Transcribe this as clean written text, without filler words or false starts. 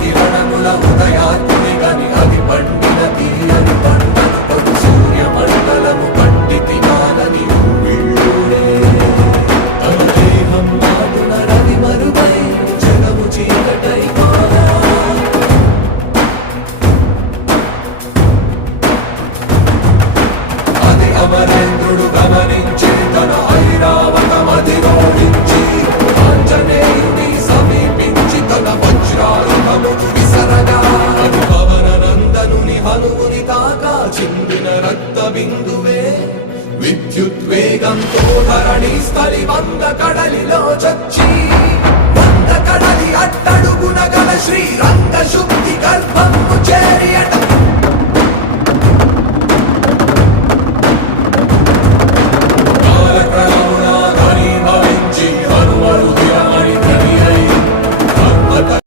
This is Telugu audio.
కిరణముల ఉదయాత్ముని గని అది పండిన తీయని పంటను పొడు సూర్యమండలము పట్టి తినాలని వీళ్ళూరే తన దేహం మాటున రవి మరుగై జగము చీకటై పోగా అది అమరేంద్రుడు గమనించి తన ఐరావతమధిరోడించి ఆంజనేయుని సమీపించి తన వజ్రాయుధమును విసరగా అది పవన నందనుని హనుముని తాకా చిందిన రక్త బిందువే విద్యుద్వేగంతో ధరణి స్థలి వంద కడలిలో చచ్చి వంద కడలి అట్టడుగున గల శ్రీరా